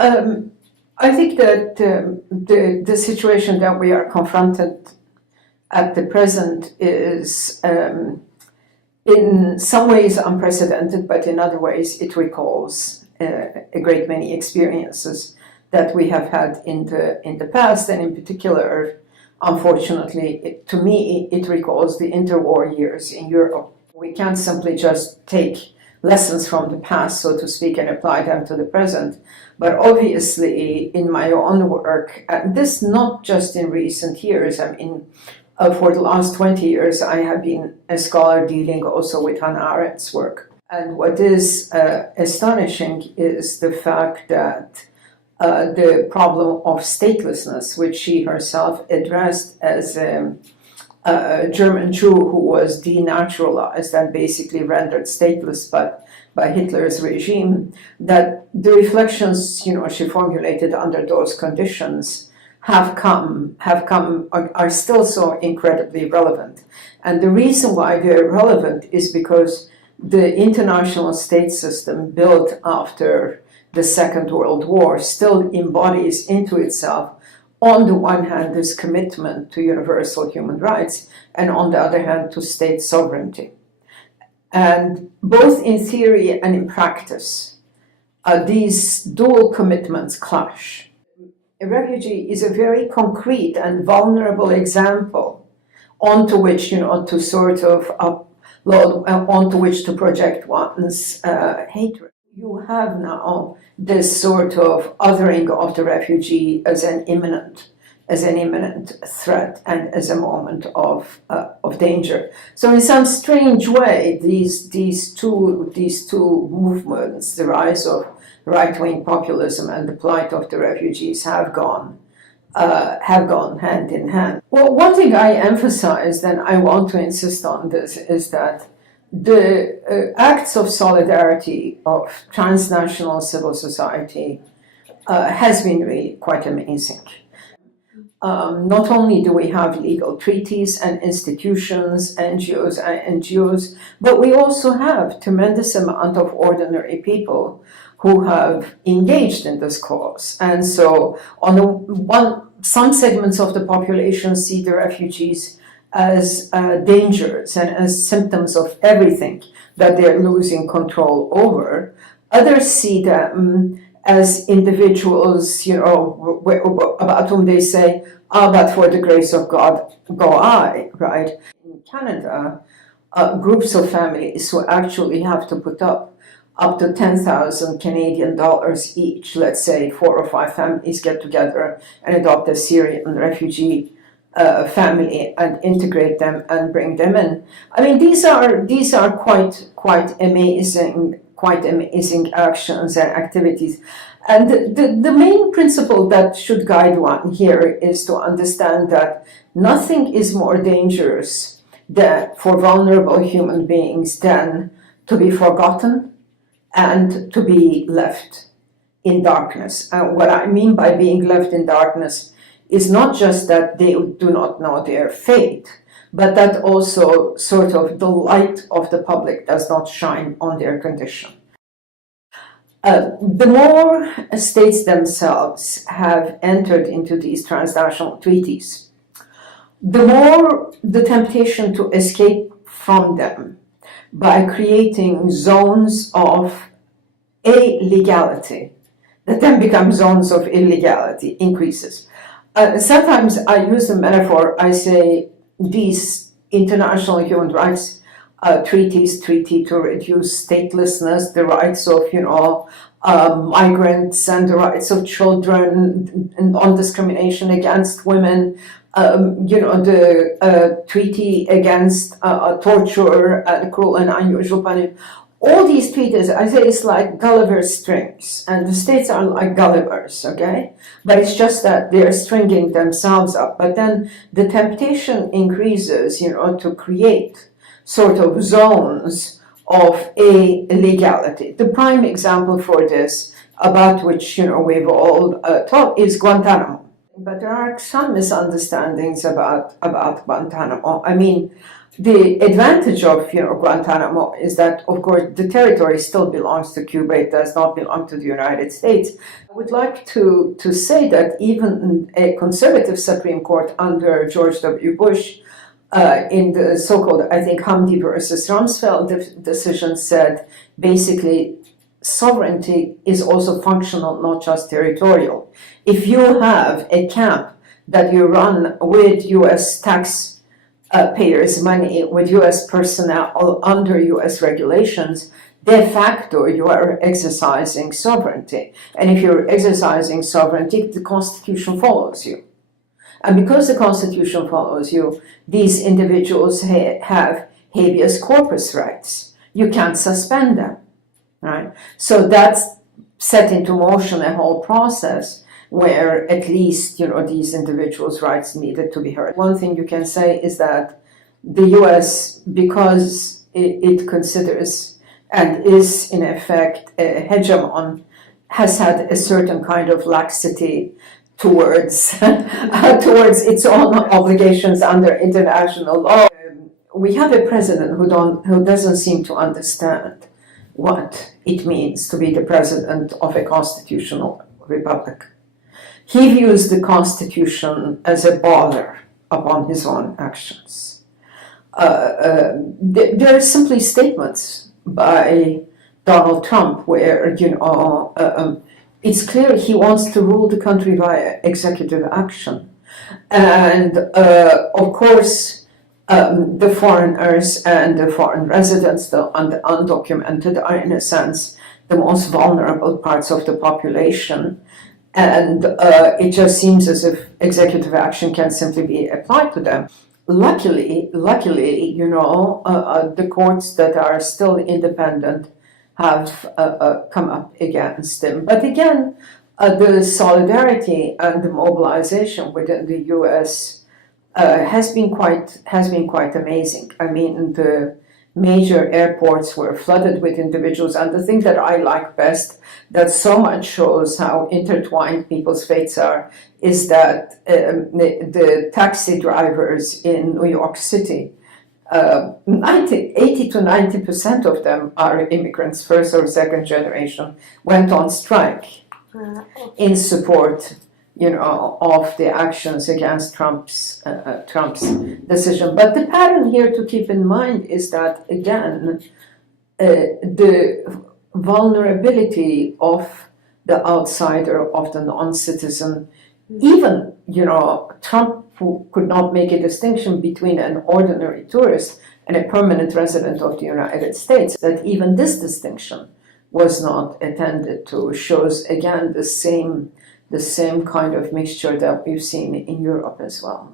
I think that the situation that we are confronted at the present is in some ways unprecedented, but in other ways it recalls a great many experiences that we have had in the past, and in particular, unfortunately, to me, it recalls the interwar years in Europe. We can't simply just take lessons from the past, so to speak, and apply them to the present. But obviously, in my own work, and this not just in recent years, I mean, for the last 20 years, I have been a scholar dealing also with Hannah Arendt's work. And what is astonishing is the fact that the problem of statelessness, which she herself addressed as a German Jew who was denaturalized and basically rendered stateless by Hitler's regime, that the reflections she formulated under those conditions are still so incredibly relevant. And the reason why they're relevant is because the international state system built after the Second World War still embodies into itself, on the one hand, this commitment to universal human rights, and on the other hand, to state sovereignty. And both in theory and in practice, these dual commitments clash. A refugee is a very concrete and vulnerable example onto which, to sort of upload, onto which to project one's hatred. You have now this sort of othering of the refugee as an imminent threat and as a moment of danger. So in some strange way, these two movements, the rise of right-wing populism and the plight of the refugees, have gone hand in hand. Well, one thing I emphasized, and I want to insist on this, is that the acts of solidarity of transnational civil society has been really quite amazing. Not only do we have legal treaties and institutions, NGOs, but we also have tremendous amount of ordinary people who have engaged in this cause. And so some segments of the population see the refugees as dangers and as symptoms of everything that they're losing control over. Others see them as individuals, about whom they say, but for the grace of God, go I, right? In Canada, groups of families who actually have to put up to 10,000 Canadian dollars each, let's say 4 or 5 families get together and adopt a Syrian refugee family and integrate them and bring them in. I mean, these are quite amazing actions and activities. And the main principle that should guide one here is to understand that nothing is more dangerous for vulnerable human beings than to be forgotten and to be left in darkness. And what I mean by being left in darkness is not just that they do not know their fate, but that also sort of the light of the public does not shine on their condition. The more states themselves have entered into these transnational treaties, the more the temptation to escape from them by creating zones of illegality that then become zones of illegality increases. Sometimes I use the metaphor, I say these international human rights treaty to reduce statelessness, the rights of migrants and the rights of children, and non-discrimination against women, the treaty against torture and cruel and unusual punishment. All these treaties, I say, it's like Gulliver's strings, and the states are like Gullivers, okay? But it's just that they're stringing themselves up. But then the temptation increases, to create sort of zones of illegality. The prime example for this, about which, we've all talked, is Guantanamo. But there are some misunderstandings about Guantanamo. I mean, The advantage of Guantanamo is that, of course, the territory still belongs to Cuba. It does not belong to the United States. I would like to say that even a conservative Supreme Court under George W. Bush, in the so-called, I think, Hamdi versus Rumsfeld decision, said basically sovereignty is also functional, not just territorial. If you have a camp that you run with U.S. taxpayers' money, with U.S. personnel under U.S. regulations, de facto you are exercising sovereignty. And if you're exercising sovereignty, the Constitution follows you. And because the Constitution follows you, these individuals have habeas corpus rights. You can't suspend them, right? So that's set into motion a whole process where at least, these individuals' rights needed to be heard. One thing you can say is that the U.S., because it considers and is in effect a hegemon, has had a certain kind of laxity towards its own obligations under international law. We have a president who doesn't seem to understand what it means to be the president of a constitutional republic. He views the Constitution as a bother upon his own actions. There are simply statements by Donald Trump where, it's clear he wants to rule the country via executive action. And, of course, the foreigners and the foreign residents, the undocumented, are, in a sense, the most vulnerable parts of the population. And it just seems as if executive action can simply be applied to them. Luckily, the courts that are still independent have come up against him. But again, the solidarity and the mobilization within the U.S. has been quite amazing. I mean, the major airports were flooded with individuals, and the thing that I like best, that so much shows how intertwined people's fates are, is that the taxi drivers in New York City, 80 to 90% of them are immigrants, first or second generation, went on strike in support, of the actions against Trump's decision. But the pattern here to keep in mind is that, again, the vulnerability of the outsider, of the non-citizen, even, Trump, who could not make a distinction between an ordinary tourist and a permanent resident of the United States, that even this distinction was not attended to, shows, again, the same kind of mixture that we've seen in Europe as well.